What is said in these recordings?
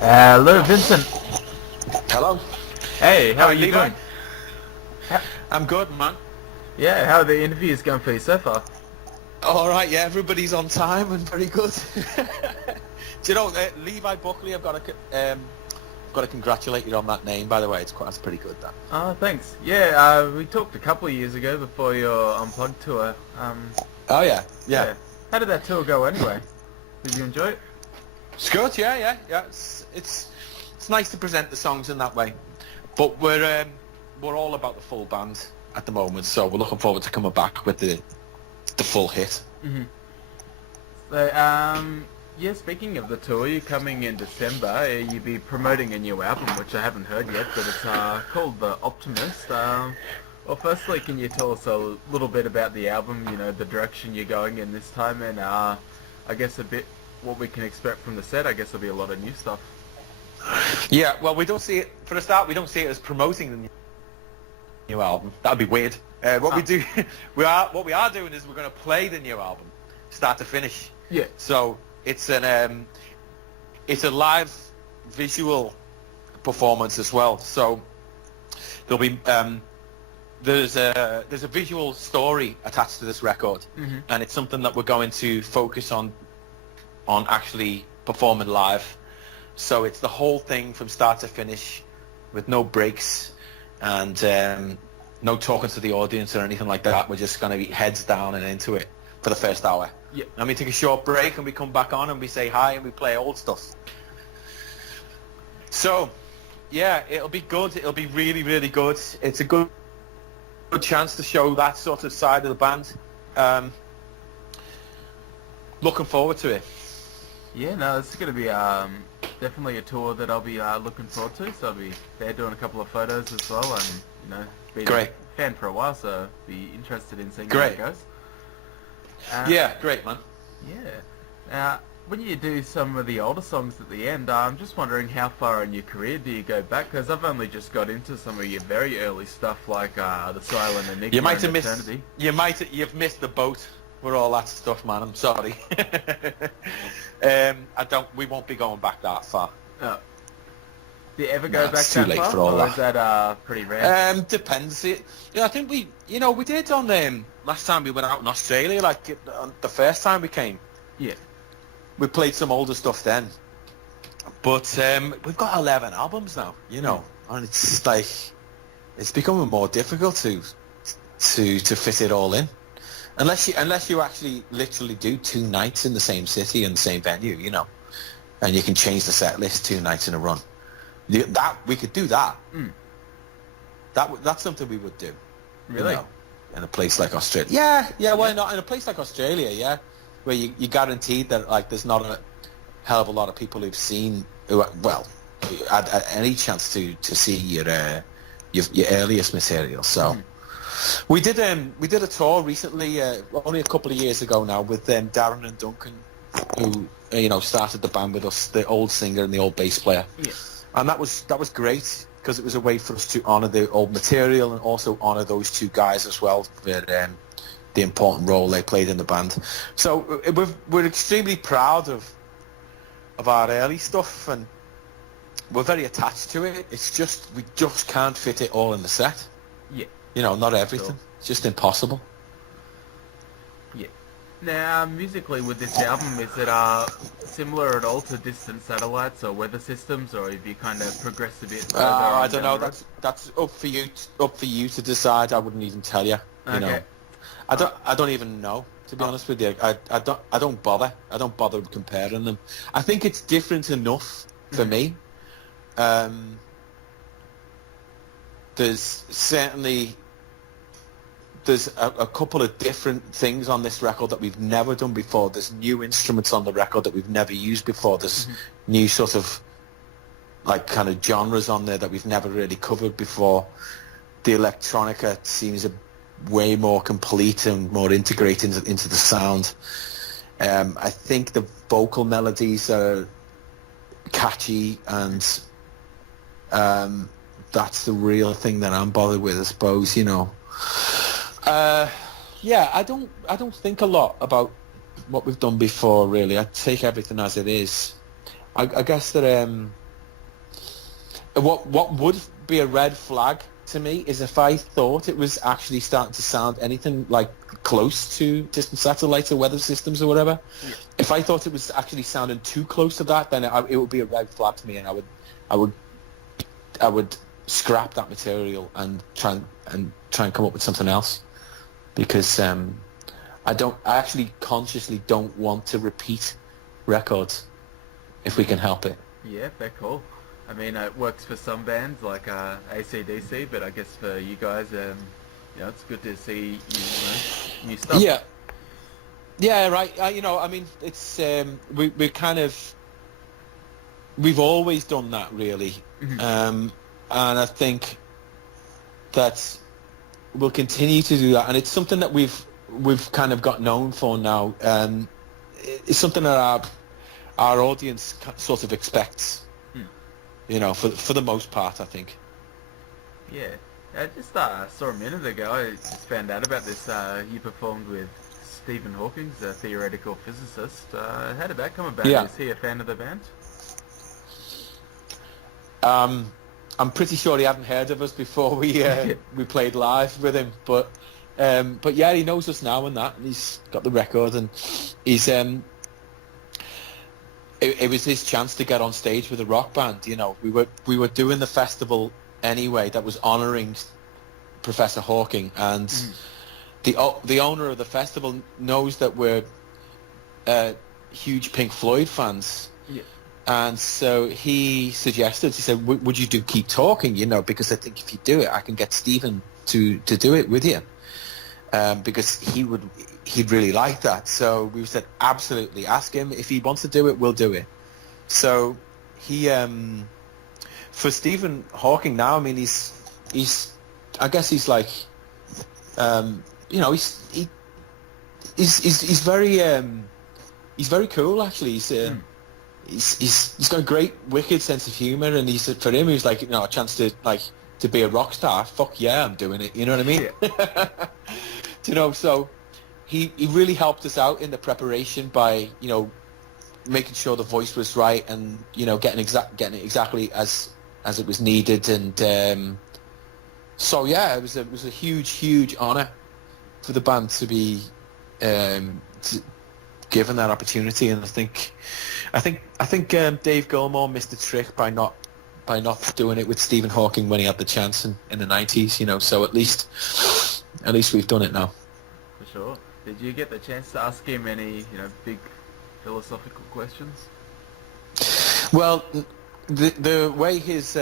Hello, Vincent. Hello. Hey, how are you Levi? doing? I'm good, man. Yeah, how are the interviews going for you so far? All right, yeah, everybody's on time and very good. Do you know, Levi Buckley? Got to congratulate you on that name, by the way. That's pretty good, that. Oh, thanks. Yeah, we talked a couple of years ago before your Unplugged tour. Oh yeah. How did that tour go anyway? Did you enjoy it? It's good, yeah. It's nice to present the songs in that way, but we're all about the full band at the moment, so we're looking forward to coming back with the full hit. Mm-hmm. So, yeah, speaking of the tour, you're coming in December. You'll be promoting a new album, which I haven't heard yet, but it's called The Optimist. Well, firstly, can you tell us a little bit about the album, you know, the direction you're going in this time, and I guess a bit what we can expect from the set? I guess there'll be a lot of new stuff. Yeah, well, we don't see it, for a start, we don't see it as promoting the new album. That would be weird. What we are doing is we're going to play the new album, start to finish. Yeah. So it's a live visual performance as well. So there'll be there's a visual story attached to this record, mm-hmm. and it's something that we're going to focus on actually performing live. So it's the whole thing from start to finish, with no breaks and no talking to the audience or anything like that. We're just going to be heads down and into it for the first hour. Yeah. And we take a short break and we come back on and we say hi and we play old stuff. So, yeah, it'll be good. It'll be really, really good. It's a good chance to show that sort of side of the band. Looking forward to it. Yeah, no, it's going to be definitely a tour that I'll be looking forward to. So I'll be there doing a couple of photos as well, and you know, been Great. a fan for a while, so be interested in seeing Great. how it goes. Yeah, great, man. Yeah. Now, when you do some of the older songs at the end, I'm just wondering how far in your career do you go back? Because I've only just got into some of your very early stuff, like The Silent Enigma. You might have Eternity. You've missed the boat with all that stuff, man. I'm sorry. We won't be going back that far. Oh. Do you ever go back it's too that late far, for all or that. is that pretty rare? Depends. I think we did on last time we went out in Australia. Like on the first time we came, Yeah. we played some older stuff then. But we've got 11 albums now, and it's like it's becoming more difficult to fit it all in, unless you actually literally do 2 nights in the same city and the same venue, and you can change the set list 2 nights in a run. That we could do that. Mm. That's something we would do. Really? In a place like Australia. Yeah. Why not? In a place like Australia, yeah, where you guaranteed that like there's not a hell of a lot of people who've seen had any chance to see your earliest material. So we did a tour recently, only a couple of years ago now, with Darren and Duncan, who started the band with us, the old singer and the old bass player. Yes. And that was great because it was a way for us to honour the old material and also honour those 2 guys as well for the important role they played in the band. So we're extremely proud of our early stuff, and we're very attached to it. It's just we just can't fit it all in the set. Yeah. Not everything. Sure. It's just impossible. Yeah. Now, musically with this album, is it similar at all to Distant Satellites or Weather Systems, or have you kind of progressed a bit further? I don't know. That's up for you to decide. I wouldn't even tell you. Okay. I don't even know, to be honest with you. I don't bother. I don't bother comparing them. I think it's different enough for me. There's certainly a couple of different things on this record that we've never done before. There's new instruments on the record that we've never used before. There's new sort of like kind of genres on there that we've never really covered before. The electronica seems way more complete and more integrated into the sound. I think the vocal melodies are catchy, and that's the real thing that I'm bothered with, I suppose. Yeah, I don't think a lot about what we've done before. Really, I take everything as it is. I guess that what would be a red flag to me is if I thought it was actually starting to sound anything like close to distant satellites or weather systems or whatever. Yeah. If I thought it was actually sounding too close to that, then it would be a red flag to me, and I would I would scrap that material and try and come up with something else, because I actually consciously don't want to repeat records if we can help it. Yeah, they're cool. I mean, it works for some bands like AC/DC, but I guess for you guys, it's good to see new stuff. Yeah, yeah, right. I mean, it's we kind of we've always done that, really, and I think that we'll continue to do that, and it's something that we've kind of got known for now. It's something that our audience sort of expects. For the most part, I think. Yeah. I just saw a minute ago, I just found out about this. You performed with Stephen Hawking, a theoretical physicist. How did that come about? Yeah. Is he a fan of the band? I'm pretty sure he hadn't heard of us before we played live with him, but yeah, he knows us now and he's got the record, and he's It was his chance to get on stage with a rock band. We were doing the festival anyway that was honouring Professor Hawking, and the owner of the festival knows that we're huge Pink Floyd fans. Yeah. And so he said, would you do Keep Talking, because I think if you do it, I can get Stephen to do it with you, because he'd really like that. So we said, absolutely, ask him. If he wants to do it, we'll do it. So he, for Stephen Hawking now, I mean, he's I guess he's like, he's very cool, actually. He's got a great, wicked sense of humour, and for him, he was like, a chance to be a rock star. Fuck yeah, I'm doing it. You know what I mean? Yeah. So he really helped us out in the preparation by making sure the voice was right, and getting it exactly as it was needed, and so yeah, it was a huge honour for the band to be given that opportunity, and I think Dave Gilmour missed a trick by not doing it with Stephen Hawking when he had the chance in the 90s. So at least we've done it now. For sure. Did you get the chance to ask him any big philosophical questions? Well, the way his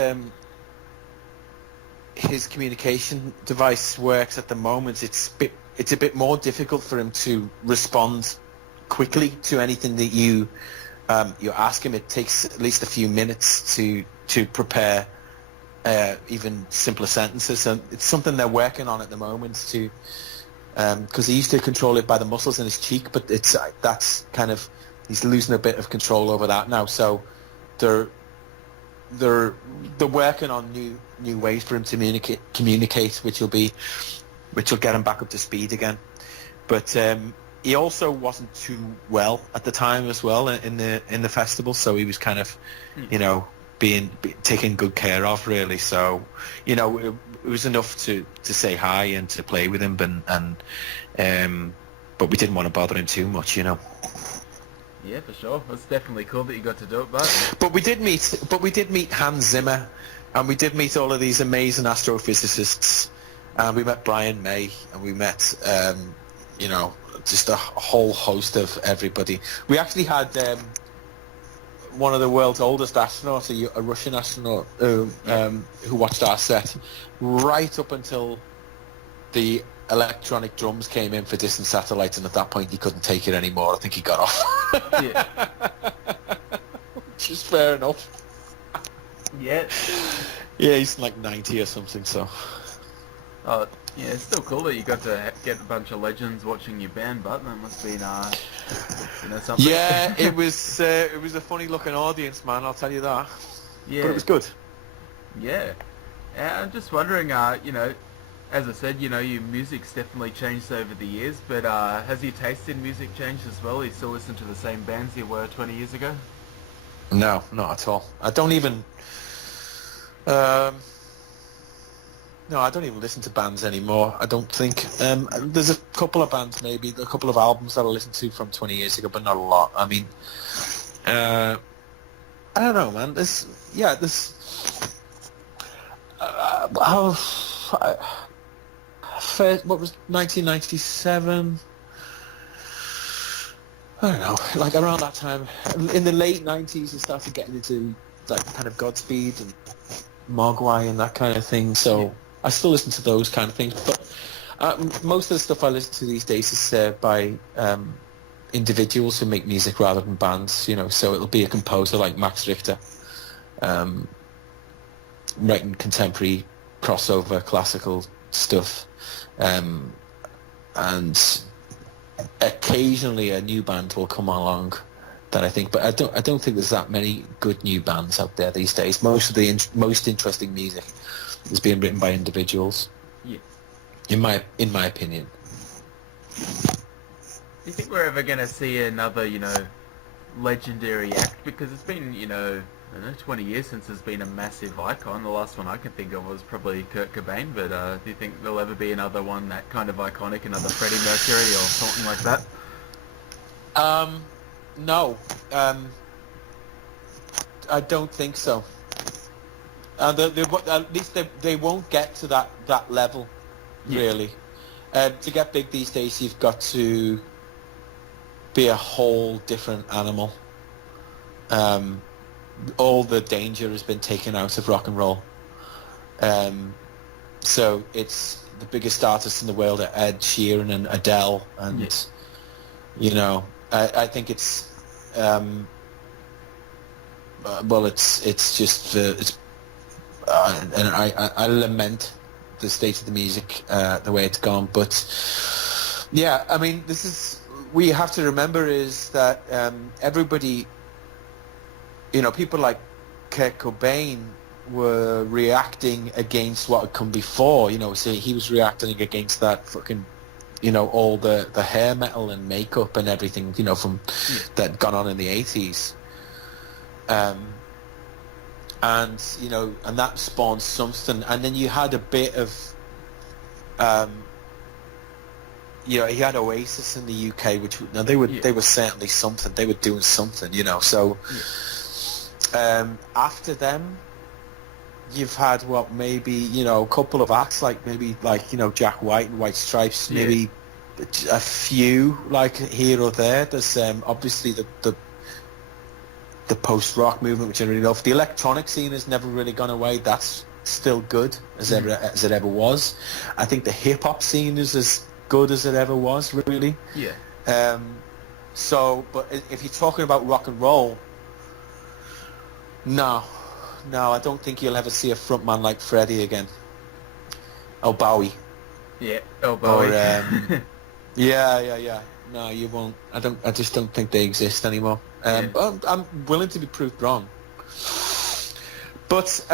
communication device works at the moment, it's a bit more difficult for him to respond quickly to anything that you ask him. It takes at least a few minutes to prepare even simpler sentences, and it's something they're working on at the moment to, because he used to control it by the muscles in his cheek, but that's kind of, he's losing a bit of control over that now. So they're working on new ways for him to communicate, which will get him back up to speed again. But he also wasn't too well at the time as well in the festival, so he was kind of being taken good care of, really. So it was enough to say hi and to play with him, but we didn't want to bother him too much. Yeah, for sure. It's definitely cool that you got to do it, but we did meet Hans Zimmer, and we did meet all of these amazing astrophysicists, and we met Brian May, and we met just a whole host of everybody. We actually had one of the world's oldest astronauts, a Russian astronaut, who watched our set right up until the electronic drums came in for distant satellites, and at that point he couldn't take it anymore. I think he got off. Yeah. Which is fair enough. Yeah. Yeah, he's like 90 or something, so... Oh, yeah, it's still cool that you got to get a bunch of legends watching your band, but that must be something. Yeah, it was a funny looking audience, man, I'll tell you that. Yeah. But it was good. Yeah. I'm just wondering, as I said, your music's definitely changed over the years, but has your taste in music changed as well? You still listen to the same bands you were 20 years ago? No, not at all. I don't even. Um, no, I don't even listen to bands anymore. I don't think. There's a couple of bands, maybe a couple of albums that I listened to from 20 years ago, but not a lot. I mean, I don't know, man. This. First, what was 1997? I don't know, like around that time, in the late 90s, I started getting into like kind of Godspeed and Mogwai and that kind of thing. So Yeah. I still listen to those kind of things, but most of the stuff I listen to these days is by individuals who make music rather than bands. So it'll be a composer like Max Richter, writing contemporary crossover classical stuff, and occasionally a new band will come along that I think, but I don't think there's that many good new bands out there these days. Most of the most interesting music is being written by individuals. Yeah. In my opinion. Do you think we're ever going to see another, legendary act? Because it's been, I don't know, 20 years since there's been a massive icon. The last one I can think of was probably Kurt Cobain, but do you think there'll ever be another one that kind of iconic, another Freddie Mercury or something like that? No. I don't think so. At least they won't get to that level, really. To get big these days, you've got to be a whole different animal. All the danger has been taken out of rock and roll. So it's the biggest artists in the world are Ed Sheeran and Adele, and I think it's it's just and I lament the state of the music the way it's gone. But yeah, I mean, we have to remember is that everybody, people like Kurt Cobain were reacting against what had come before. So he was reacting against that fucking, all the hair metal and makeup and everything, from that gone on in the 80s. And that spawned something. And then you had a bit of, he had Oasis in the UK, which they were certainly something. They were doing something, So after them, you've had maybe a couple of acts like Jack White and White Stripes, maybe a few like here or there. There's obviously the post-rock movement, which I really love. The electronic scene has never really gone away. That's still good as it ever was. I think the hip-hop scene is as good as it ever was, really. Yeah. But if you're talking about rock and roll, no, I don't think you'll ever see a frontman like Freddie again. Oh, Bowie. Yeah, Bowie. Or, yeah. No, you won't. I just don't think they exist anymore. I'm willing to be proved wrong. But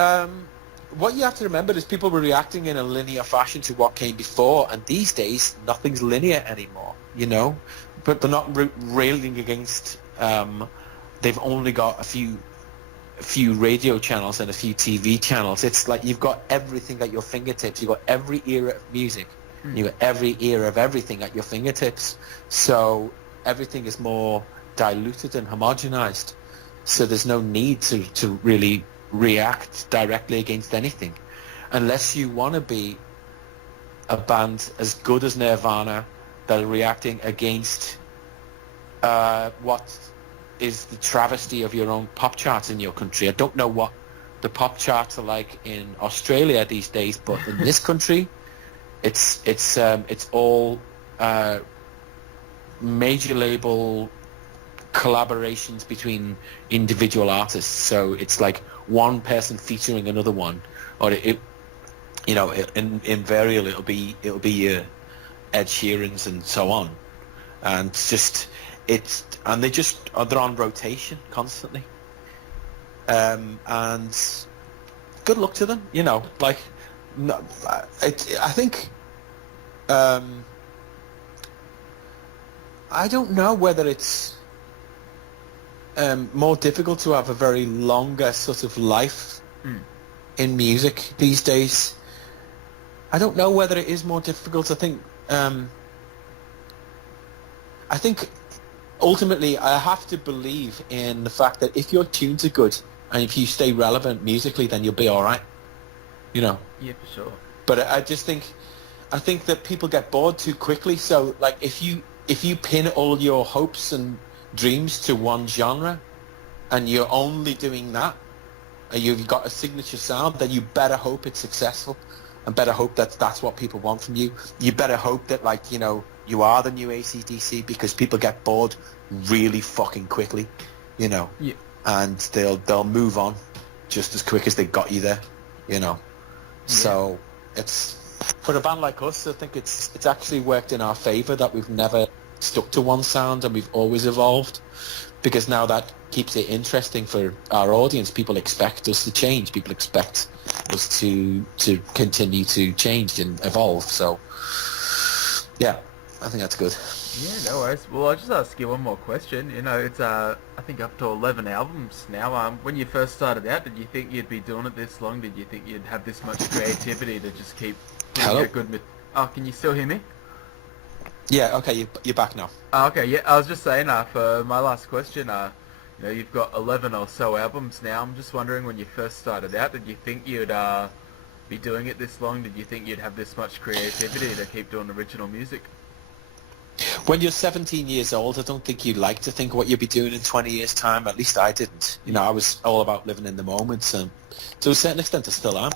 what you have to remember is people were reacting in a linear fashion to what came before, and these days nothing's linear anymore. But they're not railing against. They've only got a few radio channels and a few TV channels. It's like you've got everything at your fingertips. You've got every era of music. You've got every era of everything at your fingertips. So everything is more diluted and homogenized. So there's no need to really react directly against anything. Unless you want to be a band as good as Nirvana that are reacting against what is the travesty of your own pop charts in your country. I don't know what the pop charts are like in Australia these days, but in this country, it's all major label collaborations between individual artists. So it's like one person featuring another one, or invariably it'll be your Ed Sheeran's and so on, and they're on rotation constantly. And good luck to them. no, I think I don't know whether it's more difficult to have a very longer sort of life in music these days. I don't know whether it is more difficult. I think ultimately I have to believe in the fact that if your tunes are good and if you stay relevant musically, then you'll be all right. You know. Yeah, for sure. But I think that people get bored too quickly. So like if you pin all your hopes and dreams to one genre and you're only doing that and you've got a signature sound, then you better hope it's successful and better hope that that's what people want from you. You better hope that, like, you know, you are the new AC/DC, because people get bored really fucking quickly, you know. Yeah. And they'll move on just as quick as they got you there, you know. Yeah. So it's, for a band like us, I think it's actually worked in our favour that we've never stuck to one sound and we've always evolved, because now that keeps it interesting for our audience. People expect us to change. People expect us to continue to change and evolve. So yeah, I think that's good. Yeah, no worries. Well, I'll just ask you one more question. You know, it's I think up to 11 albums now. When you first started out, did you think you'd be doing it this long? Did you think you'd have this much creativity to just keep doing a good... Oh, can you still hear me? Yeah, okay, you're back now. Okay, yeah, I was just saying, for my last question, you know, you've got 11 or so albums now. I'm just wondering, when you first started out, did you think you'd be doing it this long? Did you think you'd have this much creativity to keep doing original music? When you're 17 years old, I don't think you like to think what you'll be doing in 20 years' time. At least I didn't. You know, I was all about living in the moment, and to a certain extent I still am.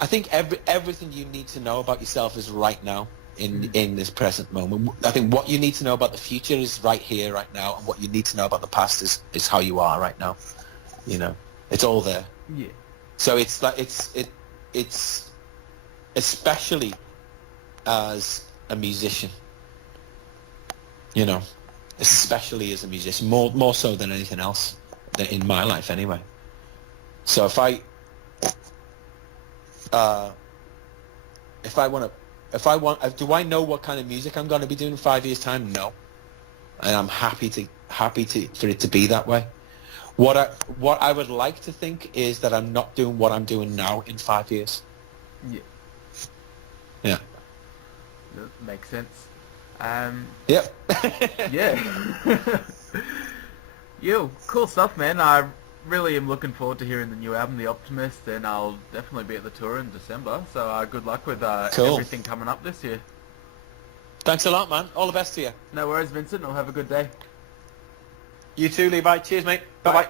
I think everything you need to know about yourself is right now in this present moment. I think what you need to know about the future is right here, right now, and what you need to know about the past is how you are right now. You know, it's all there. Yeah. So it's like it's especially as a musician, you know, especially as a musician, more so than anything else in my life anyway. So do I know what kind of music I'm going to be doing in 5 years' time? No. And I'm happy for it to be that way. What I would like to think is that I'm not doing what I'm doing now in 5 years. Yeah. Yeah. That makes sense. Yep. Yeah. Yo, cool stuff, man. I really am looking forward to hearing the new album, The Optimist, and I'll definitely be at the tour in December. So good luck with everything coming up this year. Thanks a lot, man. All the best to you. No worries, Vincent. I'll have a good day. You too, Levi. Cheers, mate. Bye-bye.